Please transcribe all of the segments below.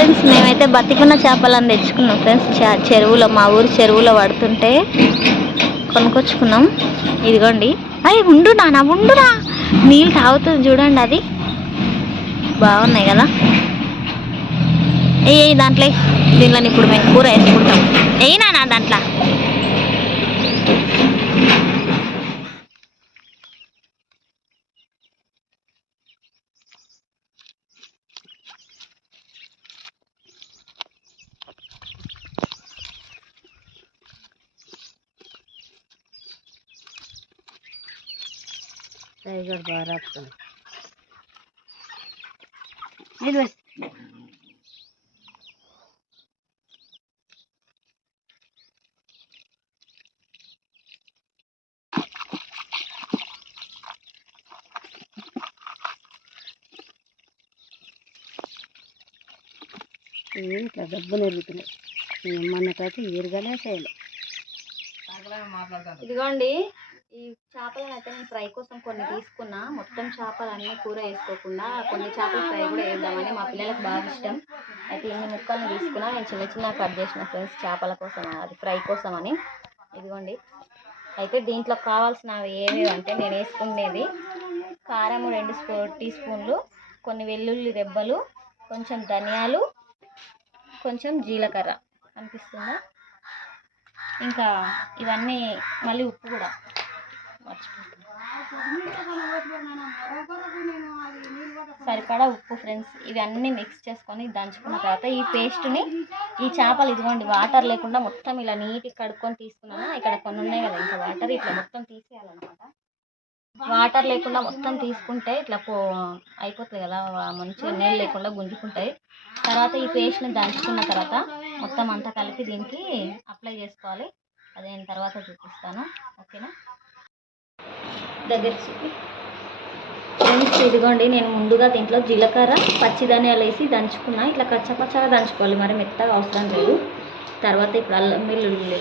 Friends మేమైతే బతికున్న చేపలను తెచ్చుకున్నాం ఫ్రెండ్స్. చెరువులో మా ఊరు చెరువులో పడుతుంటే కొనుక్కొచ్చుకున్నాం. ఇదిగోండి. అయ్యి ఉండు నాన్న ఉండురా నీళ్ళు తాగుతుంది చూడండి అది. బాగున్నాయి కదా. ఏ దాంట్లో దీనిలో ఇప్పుడు మేము కూర వేసుకుంటాం. ఎయ్యి నాన్న దాంట్లో. టైగర్ బాగా రాస్తుంది ఇది ఇంకా డబ్బు నెరుగుతున్నాయి మొన్నకైతే ఎరగలే చేయాలి ఇదిగోండి ఈ చేపలను అయితే నేను ఫ్రై కోసం కొన్ని తీసుకున్నా. మొత్తం చేపలు అన్నీ కూర వేసుకోకుండా కొన్ని చేపలు ఫ్రై కూడా వేద్దామని మా పిల్లలకు బాగా ఇష్టం. అయితే ఇన్ని ముక్కలను తీసుకున్నా నేను చిన్న చిన్న కట్ చేసిన ఫ్రెండ్స్ చేపల కోసం అది ఫ్రై కోసం అని. ఇదిగోండి అయితే దీంట్లో కావాల్సినవి ఏవి అంటే నేను వేసుకునేది కారం రెండు స్పూ టీ స్పూన్లు కొన్ని వెల్లుల్లి రెబ్బలు కొంచెం ధనియాలు కొంచెం జీలకర్ర. అనిపిస్తుందా? ఇంకా ఇవన్నీ మళ్ళీ ఉప్పు కూడా. సరిపడా ఉప్పు ఫ్రెండ్స్ ఇవన్నీ మిక్స్ చేసుకొని దంచుకున్న తర్వాత ఈ పేస్ట్ని ఈ చేపలు ఇదిగోండి వాటర్ లేకుండా మొత్తం ఇలా నీట్గా కడుక్కొని తీసుకున్నాను? ఇక్కడ కొన్ని ఉన్నాయి కదా ఇంకా వాటర్ ఇట్లా మొత్తం తీసేయాలన్నమాట. వాటర్ లేకుండా మొత్తం తీసుకుంటే ఇట్లా పో అయిపోతుంది కదా మంచిగా నీళ్ళు లేకుండా గుంజుకుంటాయి. తర్వాత ఈ పేస్ట్ని దంచుకున్న తర్వాత మొత్తం అంతా కలిపి దీనికి అప్లై చేసుకోవాలి. అది నేను తర్వాత చూపిస్తాను. ఓకేనా? దగ్గర చూపి. ఫ్రెండ్స్ ఇదిగోండి నేను ముందుగా దీంట్లో జీలకర్ర పచ్చి ధనియాలు వేసి దంచుకున్నా. ఇట్లా కచ్చపచ్చగా దంచుకోవాలి. మరి మెత్తగా అవసరం లేదు. తర్వాత ఇప్పుడు అల్లం వెల్లుల్లి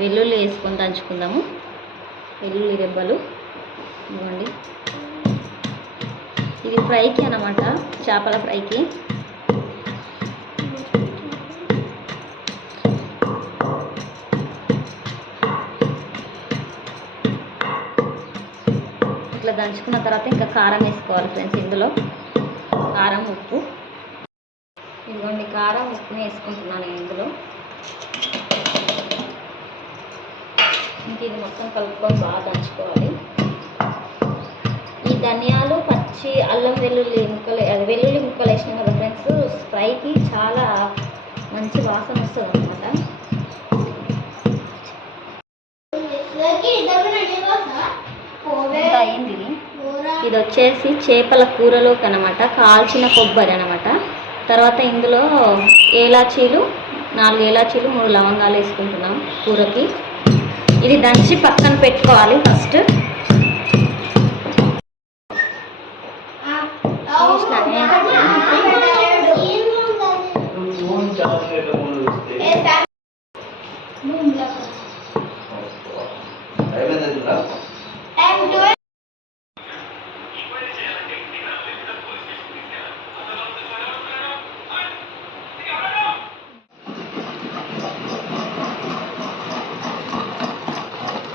వెల్లుల్లి వేసుకొని దంచుకుందాము. వెల్లుల్లి రెబ్బలు. ఇదిగోండి. ఇది ఫ్రైకి అన్నమాట. చేపల ఫ్రైకి. దంచుకున్న తర్వాత ఇంకా కారం వేసుకోవాలి ఫ్రెండ్స్ ఇందులో. కారం ఉప్పు. ఇదిగోండి కారం ఉప్పుని వేసుకుంటున్నాను నేను ఇందులో. ఇంక ఇది మొత్తం కలుపుకొని బాగా దంచుకోవాలి. ఈ ధనియాలు పచ్చి అల్లం వెల్లుల్లి ముక్కలు వెల్లుల్లి ముక్కలు వేసినాం కదా ఫ్రెండ్స్. ఫ్రైకి చాలా మంచి వాసన వస్తుంది అనమాట అయింది ఇది వచ్చేసి చేపల కూరలోకి అనమాట కాల్చిన కొబ్బరి అనమాట తర్వాత ఇందులో ఏలాచీలు నాలుగు ఏలాచీలు మూడు లవంగాలు వేసుకుంటున్నాం కూరకి ఇది దంచి పక్కన పెట్టుకోవాలి ఫస్ట్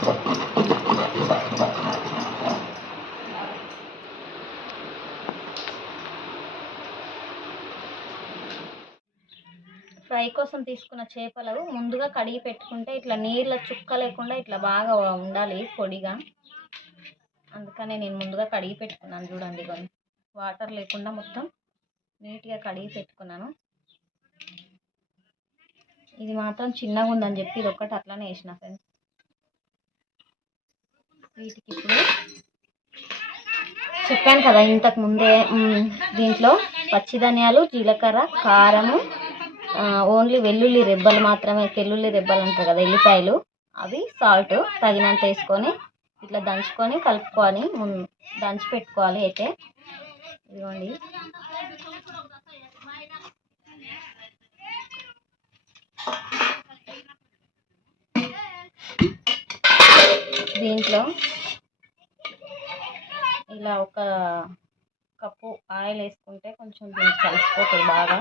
ఫ్రై కోసం తీసుకున్న చేపలు ముందుగా కడిగి పెట్టుకుంటే ఇట్లా నీళ్ళ చుక్క లేకుండా ఇట్లా బాగా ఉండాలి పొడిగా. అందుకనే నేను ముందుగా కడిగి పెట్టుకున్నాను చూడండి కొన్ని వాటర్ లేకుండా మొత్తం నీట్గా కడిగి పెట్టుకున్నాను. ఇది మాత్రం చిన్నగా ఉందని చెప్పి ఇది ఒక్కటి అట్లానే వేసిన ఫ్రెండ్స్. వీటికి ఇప్పుడు చెప్పాను కదా ఇంతకు ముందే దీంట్లో పచ్చి ధనియాలు జీలకర్ర కారము ఓన్లీ వెల్లుల్లి రెబ్బలు మాత్రమే వెల్లుల్లి రెబ్బలు అంటారు కదా ఎల్లిపాయలు. అవి సాల్ట్ తగినంత వేసుకొని ఇట్లా దంచుకొని కలుపుకొని మున్- దంచి పెట్టుకోవాలి అయితే. ఇదిగోండి. ఇందులో ఇలా ఒక కప్పు ఆయిల్ వేసుకుంటే కొంచెం దీనికి కలిసిపోతుంది బాగా.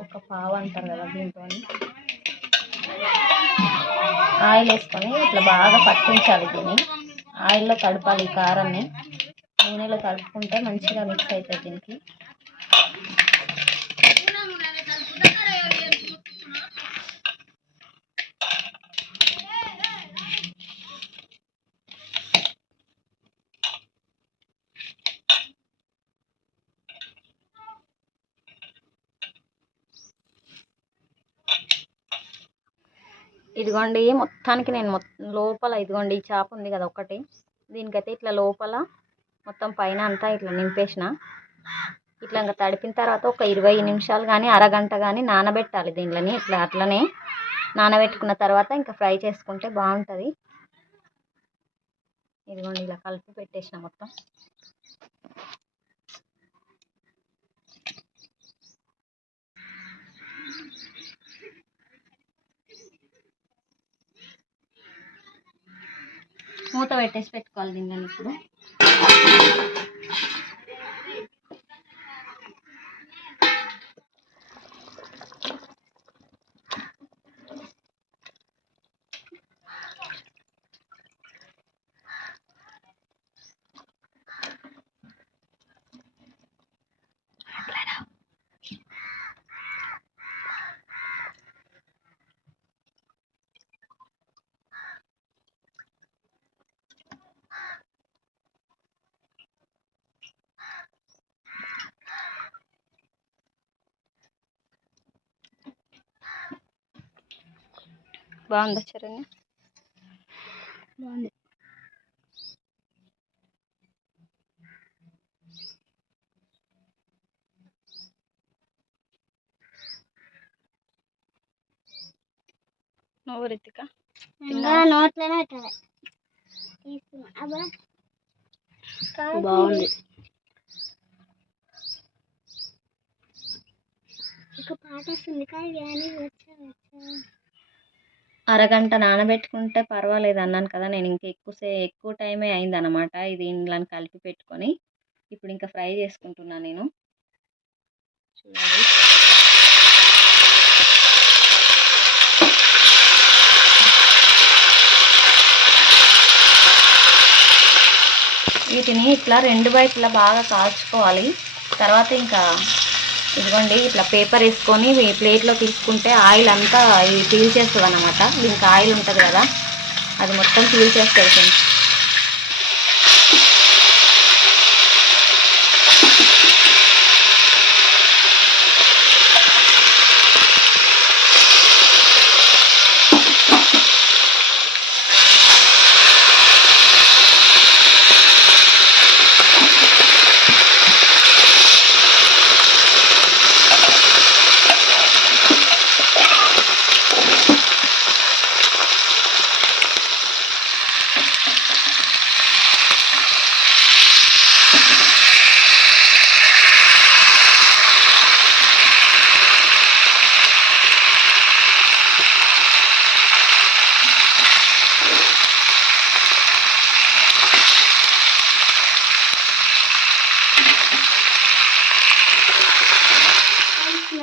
ఒక పావు అంటారు కదా దీంతో ఆయిల్ వేసుకొని ఇట్లా బాగా పట్టించాలి దీన్ని. ఆయిల్లో తడపాలి ఈ కారాన్ని. నూనెలో తడుపుకుంటే మంచిగా మిక్స్ అవుతుంది దీనికి. ఇదిగోండి మొత్తానికి నేను మొత్తం లోపల ఇదిగోండి ఈ చేప ఉంది కదా ఒకటి దీనికైతే ఇట్లా లోపల మొత్తం పైన అంతా ఇట్లా నింపేసిన. ఇట్లా ఇంకా తడిపిన తర్వాత ఒక ఇరవై నిమిషాలు కానీ అరగంట కానీ నానబెట్టాలి దీనిలోని ఇట్లా అట్లనే నానబెట్టుకున్న తర్వాత ఇంకా ఫ్రై చేసుకుంటే బాగుంటుంది. ఇదిగోండి ఇలా కలిపి పెట్టేసిన మొత్తం. మూత పెట్టేసి పెట్టుకోవాలి దీన్ని ఇప్పుడు. బాగుందా చరణ్? బాగుంది. నువ్వు రితిక నోట్లోనే పెట్టాలి. బాగుంది. ఒక పాట వస్తుంది. కానీ వచ్చా వచ్చా అరగంట నానబెట్టుకుంటే పర్వాలేదు అన్నాను కదా నేను. ఇంకా ఎక్కువసే ఎక్కువ టైమే అయింది అనమాట ఇది ఇంట్లో కలిపి పెట్టుకొని. ఇప్పుడు ఇంకా ఫ్రై చేసుకుంటున్నాను నేను. చూడండి. వీటిని ఇట్లా రెండు వైపులా బాగా కాల్చుకోవాలి. తర్వాత ఇంకా ఇదిగోండి ఇట్లా పేపర్ వేసుకొని ప్లేట్లో తీసుకుంటే ఆయిల్ అంతా ఇది పీల్చేస్తుంది అనమాట దీనికి ఆయిల్ ఉంటుంది కదా అది మొత్తం పీల్చేస్తుంది ఫ్రెండ్స్.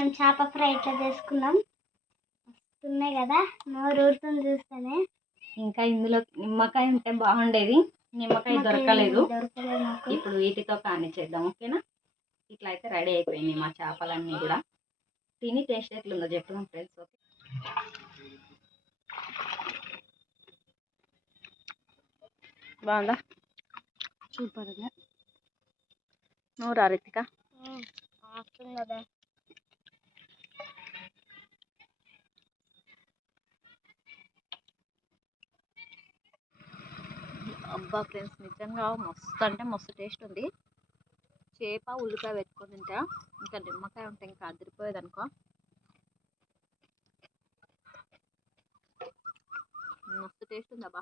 మేము చేప ఫ్రై ఇట్లా చేసుకున్నాం. వస్తున్నాయి కదా నోరు ఊరుతుంది చూస్తేనే. ఇంకా ఇందులో నిమ్మకాయ ఉంటే బాగుండేది. నిమ్మకాయ దొరకలేదు. ఇప్పుడు వీటితో కానిచ్చేద్దాం ఓకేనా? ఇట్లా అయితే రెడీ అయిపోయినాయి మా చేపలన్నీ కూడా. తిని టేస్ట్ ఎట్లుందో చెప్పు ఫ్రెండ్స్ ఓకే? బాగుందా? సూపర్గా. నువ్వు రా రితిక వస్తుంది కదా అబ్బా ఫ్రెండ్స్ నిజంగా మస్తు అంటే మస్తు టేస్ట్ ఉంది. చేప ఉల్లిపాయ పెట్టుకొని తింటా. ఇంకా నిమ్మకాయ ఉంటే ఇంకా అదిరిపోయేది అనుకో. మస్తు టేస్ట్ ఉంది అబ్బా